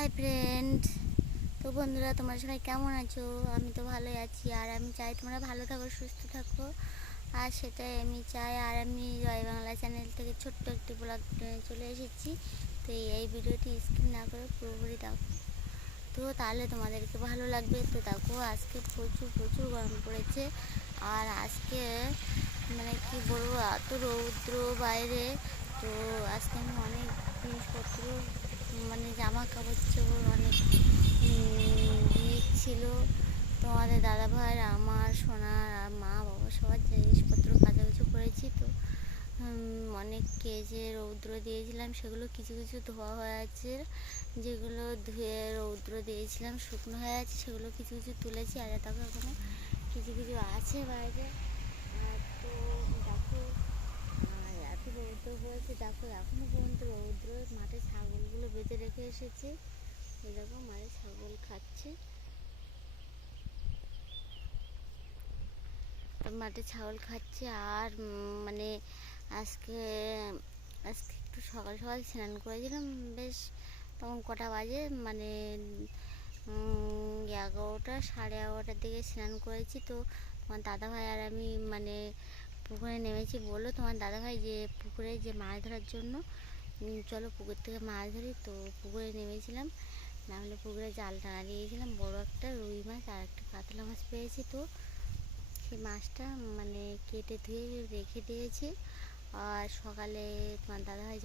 Hi friend. তো বন্ধুরা, তোমরা সবাই কেমন আছো? আমি তো ভালোই আছি, আর আমি চাই তোমরা ভালো থাকো, সুস্থ থাকো, আর সেটাই আমি চাই। আর আমি জয় বাংলা চ্যানেল থেকে ছোট্ট একটি ব্লগ চলে এসেছি। তো এই ভিডিওটি স্কিপ না করে পুরোপুরি দেখো, তো তাহলে তোমাদেরকে ভালো লাগবে। তো দেখো, আজকে প্রচুর প্রচুর গরম পড়েছে। আর আজকে মানে কি বলবো, এত রৌদ্র বাইরে। তো আজকে আমি অনেক জিনিসপত্র মানে জামা কাপড় চোপড় অনেক ছিল। তোমাদের দাদা ভাইয়ের, আমার সোনার, আর মা বাবা সবার জিনিসপত্র কাচাকুচি করেছি। তো অনেক কেজে রৌদ্র দিয়েছিলাম, সেগুলো কিছু কিছু ধোয়া হয়ে আছে। যেগুলো ধুয়ে রৌদ্র দিয়েছিলাম শুকনো হয়ে আছে, সেগুলো কিছু কিছু তুলেছি। আর দেখো এখনো কিছু কিছু আছে বাইরে। আর তো দেখো, এত রৌদ্র হয়েছে, দেখো এখনো পর্যন্ত রৌদ্র। মাঠে ছাগলগুলো বেঁধে রেখে এসেছি, এই দেখো মাঠে ছাগল খাচ্ছে। মাঠে ছাগল খাচ্ছে। আর মানে আজকে আজকে একটু সকাল সকাল স্নান করেছিলাম। বেশ তখন কটা বাজে, মানে 11টা, সাড়ে 11টার দিকে স্নান করেছি। তো তোমার দাদাভাই আর আমি মানে পুকুরে নেমেছি। বললো তোমার দাদাভাই যে পুকুরে যে মাছ ধরার জন্য চলো পুকুর থেকে মাছ ধরি। তো পুকুরে নেমেছিলাম, নামলে পুকুরে জাল টানা দিয়েছিলাম। বড় একটা রুই মাছ আর একটা কাতলা মাছ পেয়েছি। তো সেই মাছটা মানে কেটে ধুয়ে রেখে দিয়েছি। আর সকালে তোমার দাদাভাই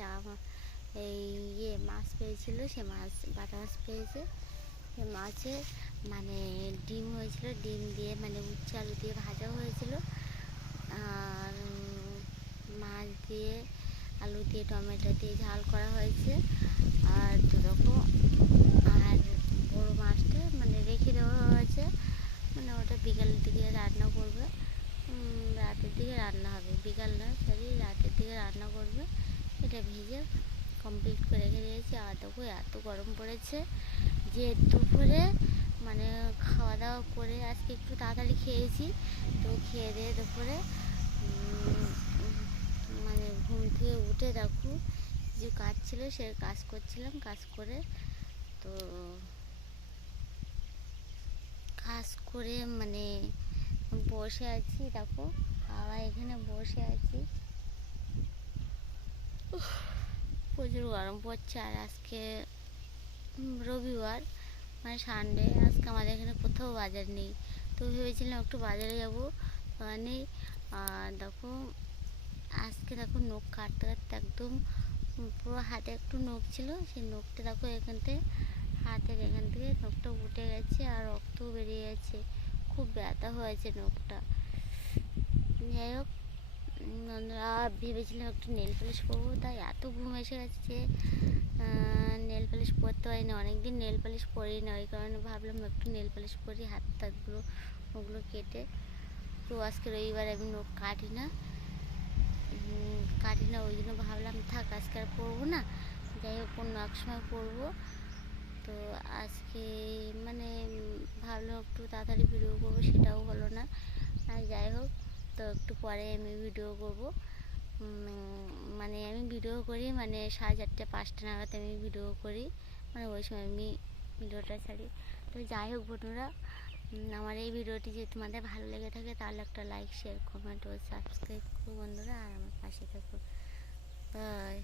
এই মাছ পেয়েছিল, সে মাছ বাটা মাছ পেয়েছে। সে মাছের মানে ডিম হয়েছিল, ডিম দিয়ে মানে উচ্ছে আলু দিয়ে ভাজা হয়েছিল। আর মাছ দিয়ে আলু দিয়ে টমেটো দিয়ে ঝাল করা হয়েছে। আর দেখো, আর বড়ো মাছটা মানে রেখে দেওয়া হয়েছে, মানে ওটা বিকালের দিকে রান্না করবে। রাতের দিকে রান্না হবে, বিকাল না সরি রাতের দিকে রান্না করবে। এটা ভেজে কমপ্লিট করে রেখে দিয়েছি। আর দেখো এত গরম পড়েছে যে দুপুরে মানে খাওয়া দাওয়া করে আজকে একটু তাড়াতাড়ি খেয়েছি। তো খেয়ে দিয়ে দুপুরে মানে ঘুম থেকে উঠে দেখো যে কাজ ছিল সে কাজ করছিলাম। কাজ করে তো কাজ করে মানে বসে আছি। দেখো আবার এখানে বসে আছি, প্রচুর গরম পড়ছে। আর আজকে রবিবার মানে সানডে, আজকে আমাদের এখানে কোথাও বাজার নেই। তো ভেবেছিলাম একটু বাজারে যাবো, নেই। আর দেখো আজকে দেখো নখ কাটতে কাটতে একদম পুরো হাতে একটু নখ ছিল, সেই নখটা দেখো এখান থেকে হাতের এখান থেকে নখটা উঠে গেছে আর রক্তও বেরিয়ে গেছে, খুব ব্যথা হয়েছে নখটা। যাই হোক, আমরা ভেবেছিলাম একটু নেল পালিশ করবো, তাই এত ঘুম এসে গেছে যে নেল পালিশ পরতে পারিনি। অনেকদিন নেল পালিশ পরি না, ওই কারণে ভাবলাম একটু নেল পালিশ করি হাত টাতগুলো ওগুলো কেটে। তো আজকে রবিবার আমি নখ কাটি না, ওই জন্য ভাবলাম থাক আজকে আর পরবো না, যাই হোক অন্য এক সময় পরবো। তো আজকে মানে ভাবলাম একটু তাড়াতাড়ি ভিডিও করবো, সেটাও হলো না। আর যাই হোক, তো একটু পরে আমি ভিডিও করবো। মানে আমি ভিডিও করি মানে 4:30-5টা নাগাদ আমি ভিডিও করি, মানে ওই সময় আমি ভিডিওটা ছাড়ি। তো যাই হোক বন্ধুরা, আমার এই ভিডিওটি যদি তোমাদের ভালো লেগে থাকে তাহলে একটা লাইক, শেয়ার, কমেন্ট ও সাবস্ক্রাইব করো বন্ধুরা, আর আমার পাশে থাকো। বাই।